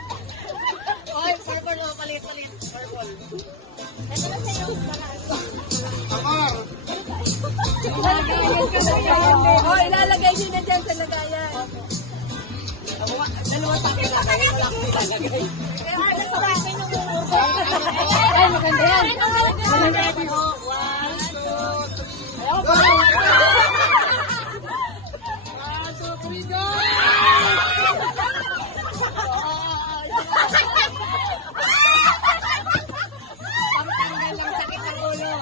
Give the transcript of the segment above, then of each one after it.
Oy, purple mo, palit. Purple. Ito na sa'yo. Oh, ilalagay niyo na dyan sa lagayan. Dalawa sa akin lang. Kaya ano sa akin yung Ay, maganda yan. Maganda yan. 1, 2, 3, go! Pangtanggal ng sakit ng ulo.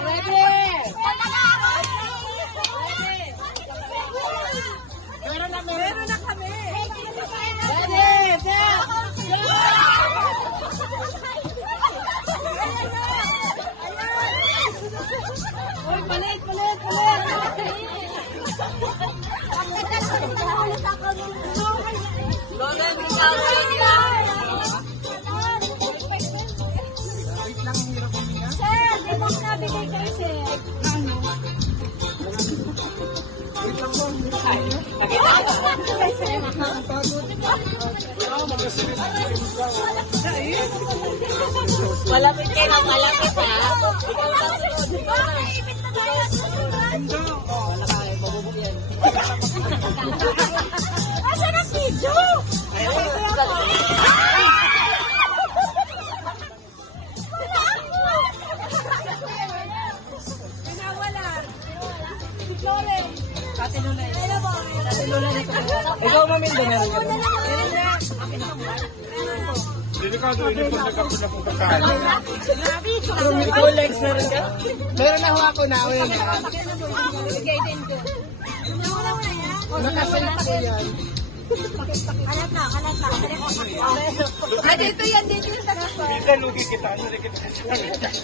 Ready? Meron na kami. Ready, set, go! Uy, palit. Lola, ikaw. Sir, di ba nabigay kayo, sir? Malapit kayo na malapit, ha? Wala kayo, mabubog yan. Asan ang video? Pinawala. Si Florence. Ate Lola. Kaya mo. Ate Lola na ito. Ikaw, Maminda, meron ka ba? Delikado, hindi po nagkakuna pong kakain. Ikaw, Lex, meron ka? Meron na ako na, wala na. Bigay din ko. Pinawala mo na yan? Nakasal po yan. Kalat na. Dito yan sa kaso. Minsan, lugi kita. Ano rin kita?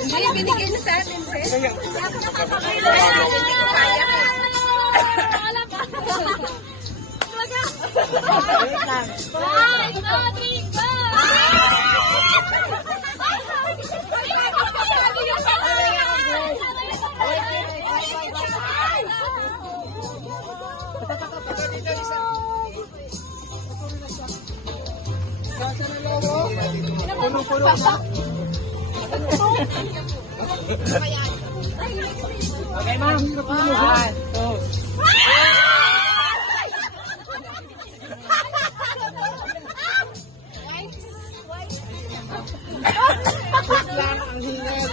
Hindi, binigay niyo sa atin, sir. Kaya, Ako nakakakailan natin, hindi ko kaya. Wala pa. Wait lang. 1, 2, 3, go! puno-puno na. Okay, ma'am. 1, 2. Lang ang hingan.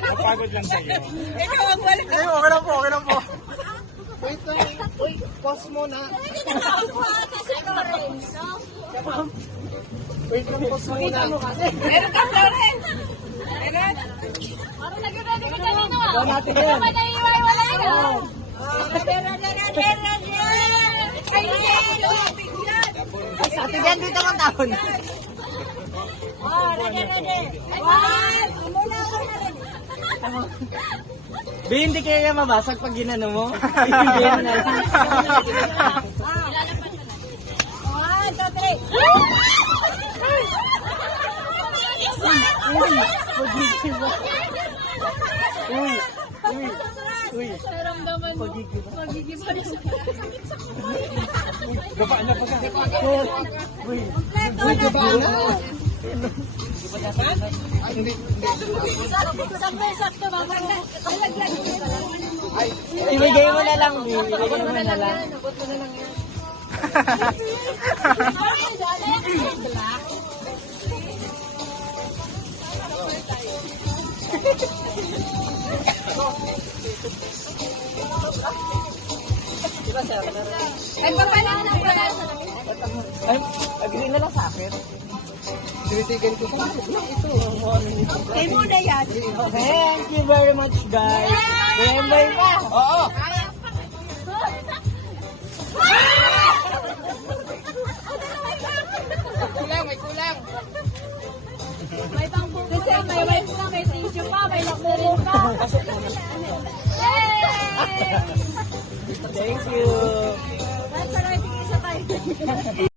Napagod lang sa'yo. Ikaw ang balik. Ay, okay lang po. Wait lang. Uy, pause mo na. Kasi Florence, no? Wait lang, pause mo na. Meron ka, Florence? Meron? Parang nag-ready ka kanino, ah. Ikaw natin yan. Naman na iwaiwala ka. Ay, Ate Jan, dito kang taon. oh, ready. One, muna ako na ready. Be, hindi kaya mabasag pag ginano mo. Hindi mo na lang. 1, 2, 3. Uy. Naramdaman mo. Magigiba na sa Gaba na pa ka. Uy. Uy, gaba na. Ay, hindi. Sakto, mamanda. Talaglag. Ibigay mo na lang, Be. Ibigay mo na lang. Abot mo na lang yan. Nagpapalang na ba? Ay, agree na lang sa akin. Tinitigan ko sa ito. Kay mo na yan. Thank you very much, guys. Remember pa? Oo. May kulang. May pangbuko kasi may wife ka, may tissue pa, may lakburo ka. Yay! Thank you. That's alright, isa tayo.